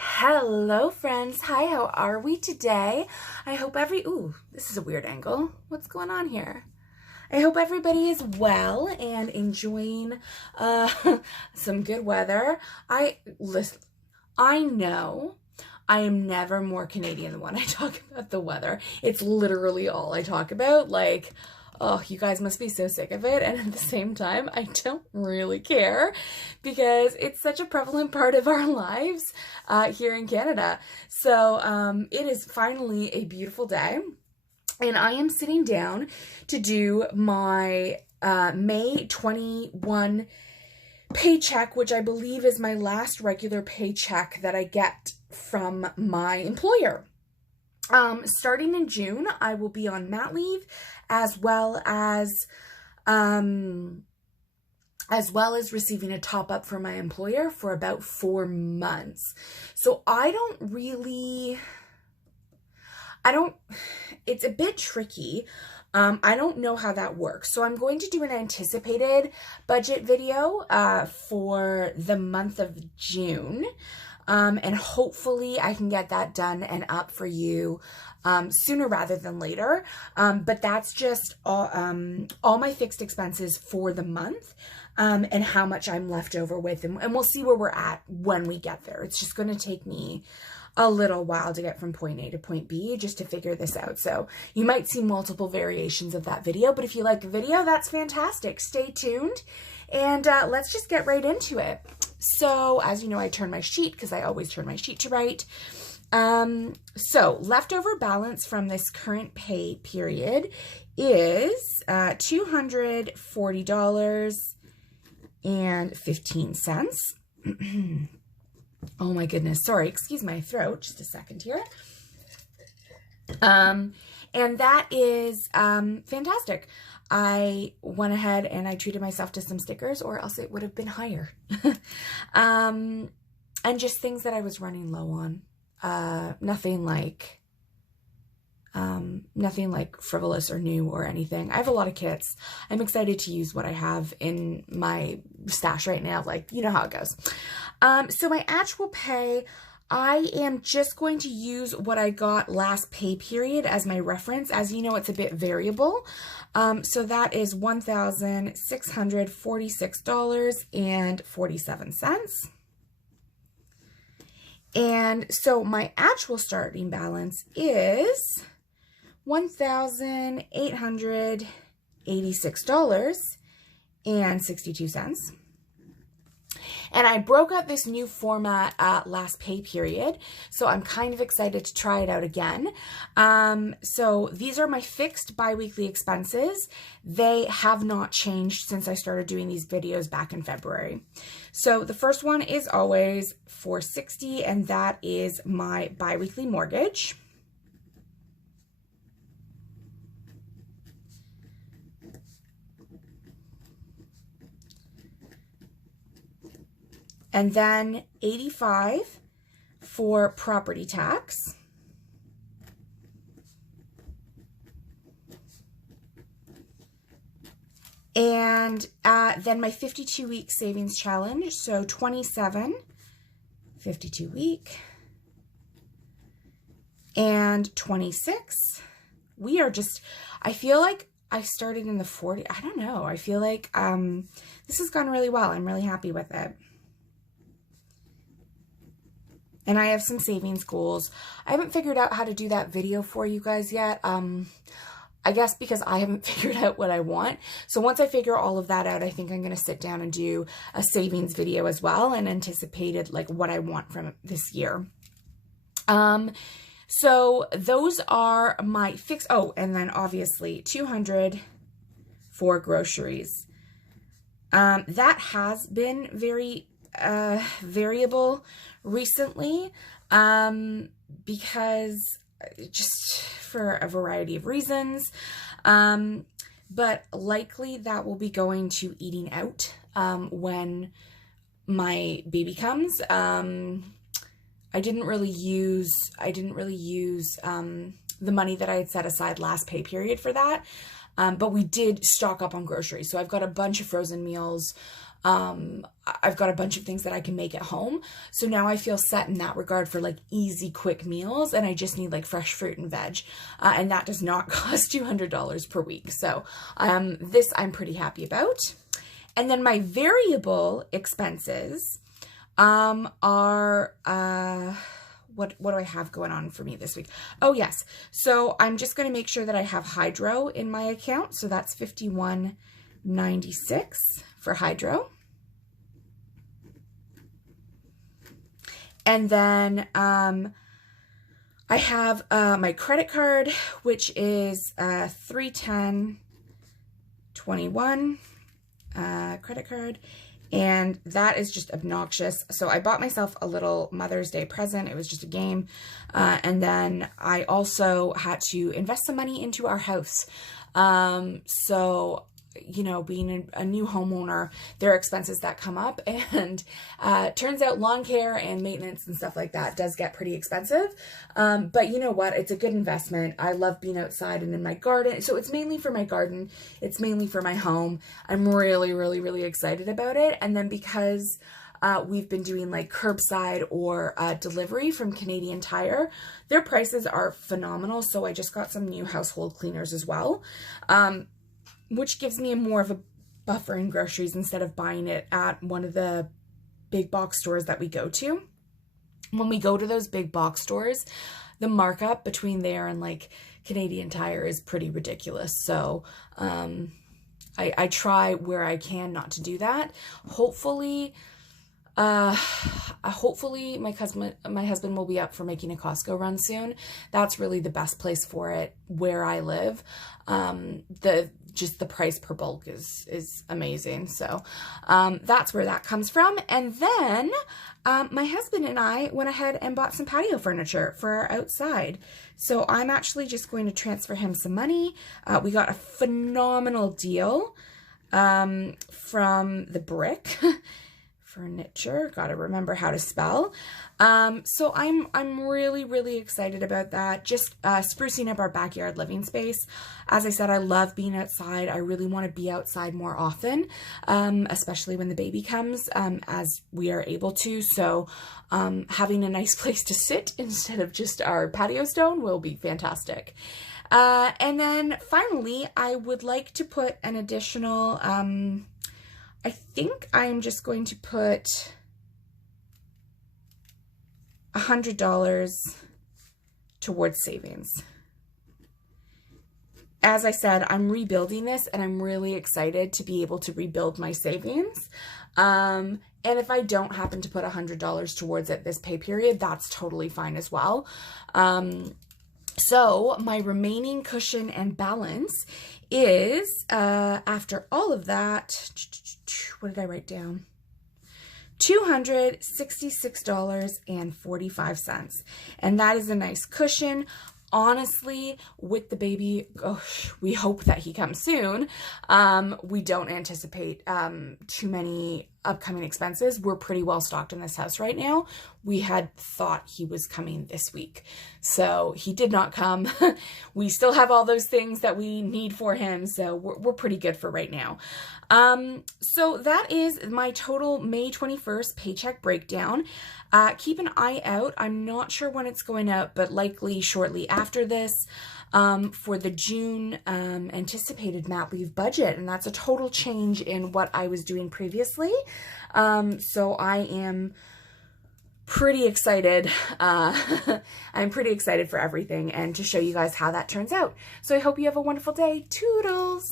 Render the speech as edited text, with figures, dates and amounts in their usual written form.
Hello friends, hi, how are we today? I hope this is a weird angle. What's going on here? I hope everybody is well and enjoying some good weather. I know I am never more Canadian than when I talk about the weather. It's literally all I talk about. Like, oh, you guys must be so sick of it. And at the same time, I don't really care because it's such a prevalent part of our lives here in Canada. So it is finally a beautiful day. And I am sitting down to do my May 21 paycheck, which I believe is my last regular paycheck that I get from my employer. Starting in June, I will be on mat leave as well as receiving a top up from my employer for about 4 months. So it's a bit tricky. I don't know how that works. So I'm going to do an anticipated budget video for the month of June. And hopefully I can get that done and up for you sooner rather than later. But that's just all my fixed expenses for the month and how much I'm left over with. And we'll see where we're at when we get there. It's just going to take me a little while to get from point A to point B just to figure this out. So you might see multiple variations of that video, but if you like the video, that's fantastic. Stay tuned and let's just get right into it. So as you know, I turn my sheet because I always turn my sheet to write. So leftover balance from this current pay period is $240.15. Oh my goodness. Sorry. Excuse my throat. Just a second here. And that is, fantastic. I went ahead and I treated myself to some stickers or else it would have been higher. And just things that I was running low on. Nothing like frivolous or new or anything. I have a lot of kits. I'm excited to use what I have in my stash right now. Like, you know how it goes. So my actual pay, I am just going to use what I got last pay period as my reference. As you know, it's a bit variable. So that is $1,646.47. And so my actual starting balance is $1,886.62. And I broke out this new format last pay period, so I'm kind of excited to try it out again. So these are my fixed biweekly expenses. They have not changed since I started doing these videos back in February. So the first one is always $460, and that is my biweekly mortgage. And then $85 for property tax. And then my 52-week savings challenge. So 27, 52-week, and 26. We are just, I feel like I started in the 40. I don't know. I feel like this has gone really well. I'm really happy with it. And I have some savings goals. I haven't figured out how to do that video for you guys yet. I guess because I haven't figured out what I want. So once I figure all of that out, I think I'm going to sit down and do a savings video as well and anticipated like what I want from this year. So those are my fixed. Oh, and then obviously $200 for groceries. That has been very variable recently because just for a variety of reasons, but likely that will be going to eating out when my baby comes. I didn't really use the money that I had set aside last pay period for that. But we did stock up on groceries. So I've got a bunch of frozen meals I've got a bunch of things that I can make at home. So now I feel set in that regard for like easy, quick meals, and I just need like fresh fruit and veg. And that does not cost $200 per week. So this I'm pretty happy about. And then my variable expenses are, what do I have going on for me this week? Oh yes. So I'm just going to make sure that I have hydro in my account. So that's $51.96 for hydro. And then I have my credit card, which is $310.21 credit card. And that is just obnoxious. So I bought myself a little Mother's Day present. It was just a game. And then I also had to invest some money into our house. So, you know, being a new homeowner, there are expenses that come up, and turns out lawn care and maintenance and stuff like that does get pretty expensive. But you know what? It's a good investment. I love being outside and in my garden. So it's mainly for my garden. It's mainly for my home. I'm really, really, really excited about it. And then because we've been doing like curbside or delivery from Canadian Tire, their prices are phenomenal. So I just got some new household cleaners as well. Which gives me more of a buffer in groceries instead of buying it at one of the big box stores that we go to. When we go to those big box stores, the markup between there and like Canadian Tire is pretty ridiculous. So I try where I can not to do that. Hopefully my husband will be up for making a Costco run soon. That's really the best place for it where I live. Just the price per bulk is amazing. So that's where that comes from. And then my husband and I went ahead and bought some patio furniture for our outside. So I'm actually just going to transfer him some money. We got a phenomenal deal from the Brick Furniture. Got to remember how to spell. So I'm really, really excited about that. Just sprucing up our backyard living space. As I said, I love being outside. I really want to be outside more often, especially when the baby comes, as we are able to. So having a nice place to sit instead of just our patio stone will be fantastic. And then finally, I would like to put an additional, I think I'm just going to put $100 towards savings. As I said, I'm rebuilding this and I'm really excited to be able to rebuild my savings. And if I don't happen to put $100 towards it this pay period, that's totally fine as well. So my remaining cushion and balance is, after all of that, what did I write down? $266.45. And that is a nice cushion. Honestly, with the baby, we hope that he comes soon. We don't anticipate too many upcoming expenses. We're pretty well stocked in this house right now. We had thought he was coming this week, so he did not come. We still have all those things that we need for him, so we're pretty good for right now. So that is my total May 21st paycheck breakdown. Keep an eye out. I'm not sure when it's going out, but likely shortly after this, for the June anticipated mat leave budget. And that's a total change in what I was doing previously. So I am pretty excited. I'm pretty excited for everything and to show you guys how that turns out. So I hope you have a wonderful day. Toodles!